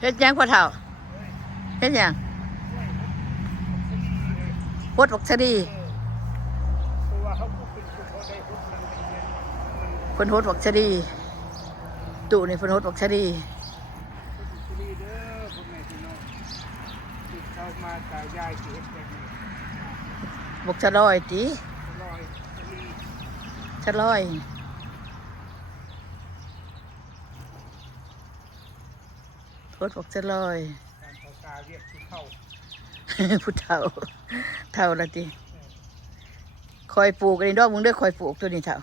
เฮ็ดหยังพ่อเฒ่าเฮ็ดหยังพดบักชะดีเพิ่นโหดบักชะดีตู่นี่เพิ่นโหดบักชะดีบักชะลอยติชะลอยโหดบักชะลอยผู้เฒ่าเฒ่าละติคอยปลูกอันนี้ดอกมึงเด้อคอยปลูกตัวนี้เฒ่า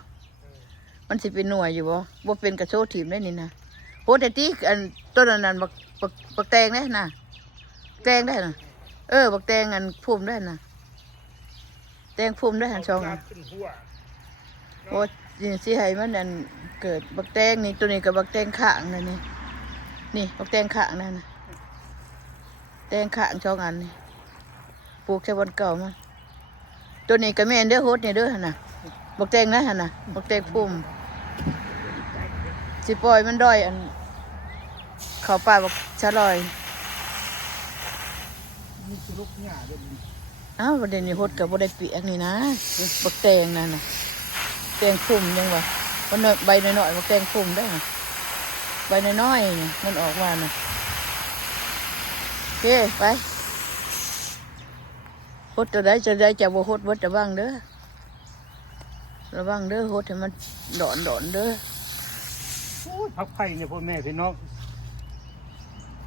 มันสิเป็นหน่วยอยู่บ่เป็นกระโชกถิ่มได้นี่นะโหแต่ติอันต้นนั้นบักแตงได้น่ะแตงได้น่ะบักแตงอันพุ่มได้น่ะแตงพุ่มได้หันช่องอ่ะโอ้สิให้มันอันเกิดบักแตงนี่ตัวนี้กับบักแตงข้างนั่นนี่บักแตงข้างนั่นน่ะแตงข้างช่องอันนี่ปลูกแค่วันเก่ามาตัวนี้ก็แม่นเด้อโหดนี่เด้อหั่นน่ะบักแตงนะหั่นน่ะบักแตงพุ่มสิปล่อยมันด้อยอันเขาป่าบักชะลอยอ้าวประเด็นนี้โหดกับบ่ได้เปียกนี่นะบักแตงนั่นน่ะแตงพุ่มยังวะมันใบน้อยๆบักแตงพุ่มได้น่ะใบน้อยๆมันออกมาน่ะโอเคไปโหดจะได้จะบ่โหดเบิดระวังเด้อโหดให้มันดอนเด้อพักไผ่เนี่ยพ่อแม่พี่น้อง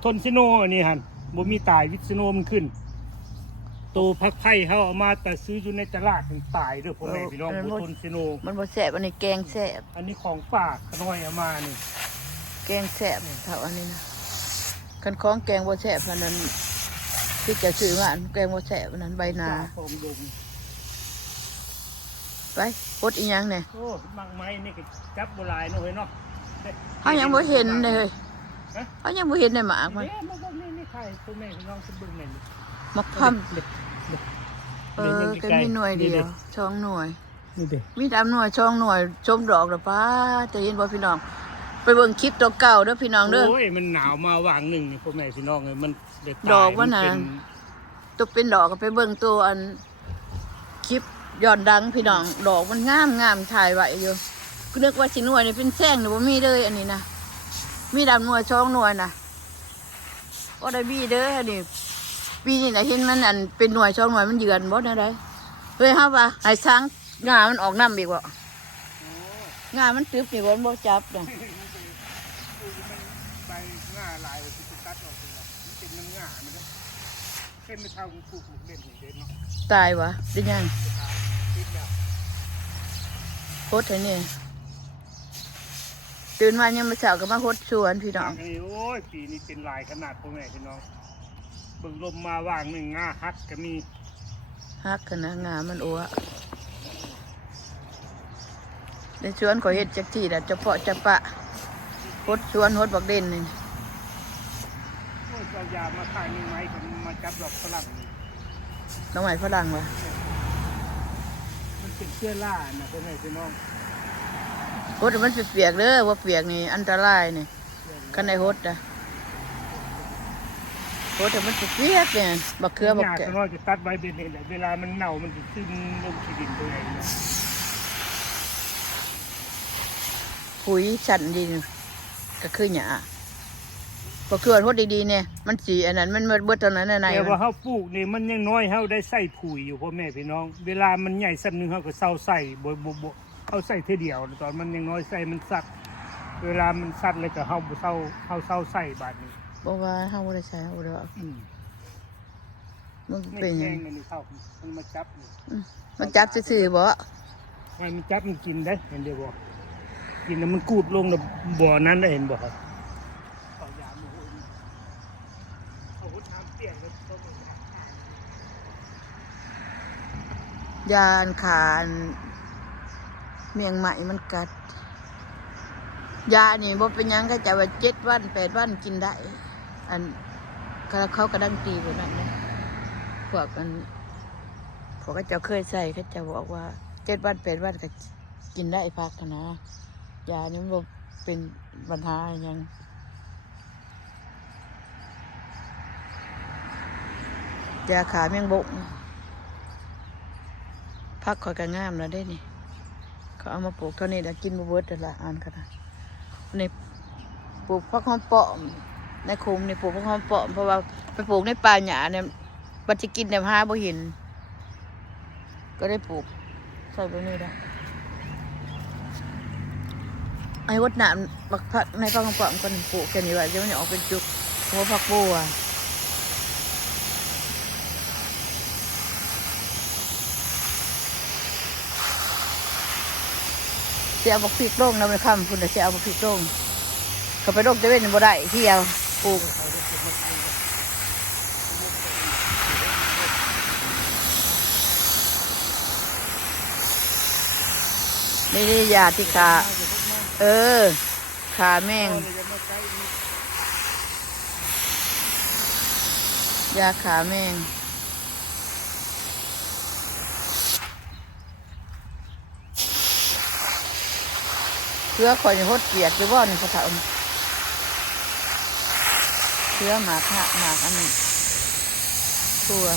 ทนซิโนอันนี้ฮันบ่มีตายวิซิโนมันขึ้นตัวพักไผ่เขาเอามาแต่ซื้ออยู่ในตลาดมันตายเด้อพ่อแม่พี่น้องบ่ทนซิโนมันบ่แซ่บอันนี้แกงแซ่บอันนี้ของป่าขน้อยเอามานี่แกงแซ่บเท่าอันนี้นะคันของแกงบ่แซ่บนั้นที่จะซื้อมาแกงบ่แซ่บนั้นใบนาไปกดอีหยังเนี่ยโอ้บางไม้นี่ก็จับโบราณเนาะเฮ้ยเนาะเขายังบ่เห็นเลยเขายังบ่เห็นในหมากมันนี่ใครพ่อแม่พี่น้องสมบูรณ์แม่มักพัมก็มีหน่วยเดียวช่องหน่วยมีดำหน่วยช่องหน่วยชมดอกหรอป้าจะเห็นบ่พี่น้องไปเบิ่งคลิปตัวเก่าเด้อพี่น้องเด้อโอ้ยมันหนาวมาวางหนึ่งพ่อแม่พี่น้องเลยมันดอกว่าน่ะตัวเป็นดอกก็ไปเบิ่งตัวอันคลิปย้อนดังพี่น้องดอกมันงามถ่ายไว้อยู่นึกว่าสิหน่วยนี่เป็นแซงหรือว่ามีเลยอันนี้นะมีดำหน่วยช่องหน่วยนะก็ได้บีเด้อนี่ปีนี้นะเห็นมันอันเป็นหน่วยช่องหน่วยมันเยือนบ่ได้เฮ้ยฮะว่าไอ้ช้างงามันออกน้ำอีกบ่งามันตึบนี่บ่จับเนี่ยใบง่าลายมันจะตัดออกเลยมันเป็นน้ำง่ามันก็เป็นไม่เท่าของผู้เล่นเด่นเนาะตายวะเป็นยังโคตรนี่ตื่นมายังมาเช้าก็มาโคตรชวนพี่น้องโอ้ยปีนี้เป็นลายขนาดพ่อแม่พี่น้องเบิ่งลมมาว่างหนึ่งง่าฮักก็มีฮักกันนะงามันอ้วในชวนขอเห็ดจักที่แต่เฉพาะจะปะโคตรชวนโคตรบักเด่นนี่โอ้ยเอายามาขายนี่ไหมกันมาจับดอกฝรั่งน้องใหม่ฝรั่งวะมันเป็นเชื้อรานะพ่อแม่พี่น้องโคตรมันเปียกเด้อว่าเปียกนี่อันตรายนี่กันในโคตรนะโคตรมันเปียกเนี่ยบักเขือบักแกะน้อยจะตัดใบเบ็ดเลยเวลามันเน่ามันจะซึมลงที่ดินตัวใหญ่ปุ๋ยฉันดีก็คือหยาพอเคลื่อนพดดีๆเนี่ยมันสีอันนั้นมันเบิดตอนนั้นในแต่ว่าเขาปลูกนี่มันยังน้อยเขาได้ใส่ปุ๋ยอยู่พ่อแม่พี่น้องเวลามันใหญ่สักนึงเขาก็เศร้าใส่บ่เขาใส่เท่เดียวตอนมันยังน้อยใส่มันสัดเวลามันสัดเลยก็เขาเศร้าใส่บาดนี้บอกว่าเขาไม่ได้ใช้เขาเด้อมันเป็นยังไงมันเข้ามันมาจับมันจับซื่อๆบ่มันจับมันกินได้เห็นเดียวบ่กินแล้วมันกูดลงในบ่อนั้นได้เห็นบ่ครับยานขานเมียงใหม่มันกัดยานี่บ่เป็นยังก็จะว่า7 วัน 8 วันกินได้อันเขากระดังตีแบบนั้นนะพวกก็จะเคยใส่เขาจะบอกว่า7 วัน 8 วันก็กินได้พักนะยานี่มันเป็นปัญหาอย่าง ยาขาแมงบกพักคอยกันงามแล้วได้นี่เขาเอามาปลูกเท่านี้แล้วกินบเบิดแต่ละอันกันนะในปลูกพักหอมปอมในคุมในปลูกพักหอมปอมเพราะว่าไปปลูกในป่าหญ้าเนี่ยบัดจะกินแต่หาบ่เห็นก็ได้ปลูกใส่ไปนี่แล้วไอ้วัดหนามบักพักในพักหอมปอมก็ปลูกแค่นี้ว่าจะไม่ออกเป็นจุกหัวผักบัวเสียบักพริกโล่งนะมันค่ำคุณจะเสียบักพริกโล่งเขาไปโล่งจะเว้นบ่ได้เที่ยวปลูกนี่ยาที่ขาขาแม่งยาขาแม่งเชื้อคอยจะหดเกียดจะว่านี่เขาถามเชื้อหมากอันนี้ถั่ว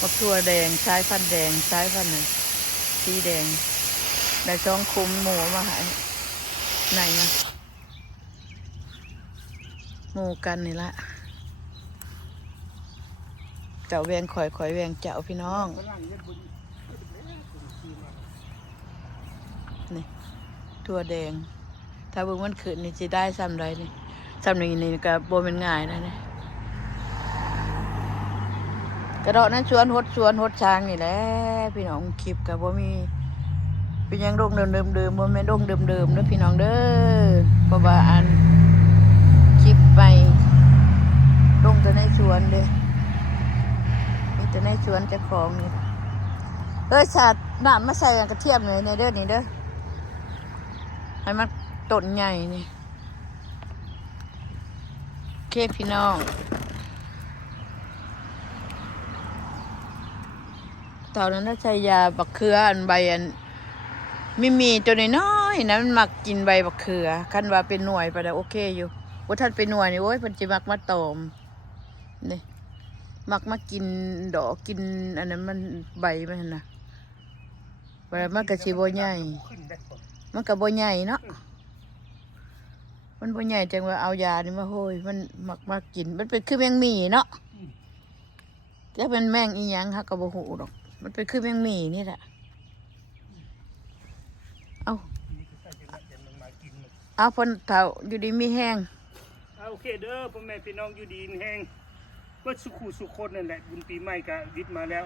บักถั่วแดงใช้พันแดงใช้พันไหนสีแดงได้ช่องคุมหมูมาหายไหนนะหมูกันนี่ละเจ้าแวงข่อยแวงเจ้าพี่น้องนี่ถั่วแดงถ้าเบิ่งมันขึ้นนี่จะได้ซ้ำไรนี่ซ้ำนี่ก็บ่เป็นง่ายนะนี่กระโดดนั้นชวนหดช้างนี่แหละพี่น้องคลิปกับบ่มีเป็นยังโด่งเดิมบ่แม่นโด่งเดิมนะพี่น้องเด้อเพราะว่าอันคลิปไปโด่งแต่ในสวนเด้มีแต่ในสวนเจ้าของนี่สาดน้ำมาใส่กระเทียมเลยในเด้อนี่เด้อให้มันต้นใหญ่นี่เคพี่น้องตอนนั้นถ้าใช้ยาบักเขืออันใบอันมีตัวน้อยๆนะมันมักกินใบบักเขือคันว่าเป็นหน่วยไปแล้วโอเคอยู่ว่าท่านเป็นหน่วยนี่โอ้ยมันจะมักมาตอมนี่มักมากินดอกกินอันนั้นมันใบมันนะใบมันก็สิบ่ใหญ่มันก็บ่ใหญ่เนาะมันบ่ใหญ่จังว่าเอายานี่มาโหยมันมักมากินมันเป็นคือแมงมีเนาะจะเป็นแมงอีหยังฮะก็บ่ฮู้ดอกมันเป็นคือแมงมีนี่แหละเอาพนเถาอยู่ดีมีแห้งโอเคเด้อพ่อแม่พี่น้องอยู่ดีมีแห้งก็สุขุสุขคนนั่นแหละบุญปีใหม่ก็วิทย์มาแล้ว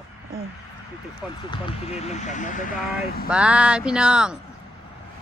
มีแต่คนสุขคนกิเลนนำกันนะบ๊ายบายบายพี่น้อง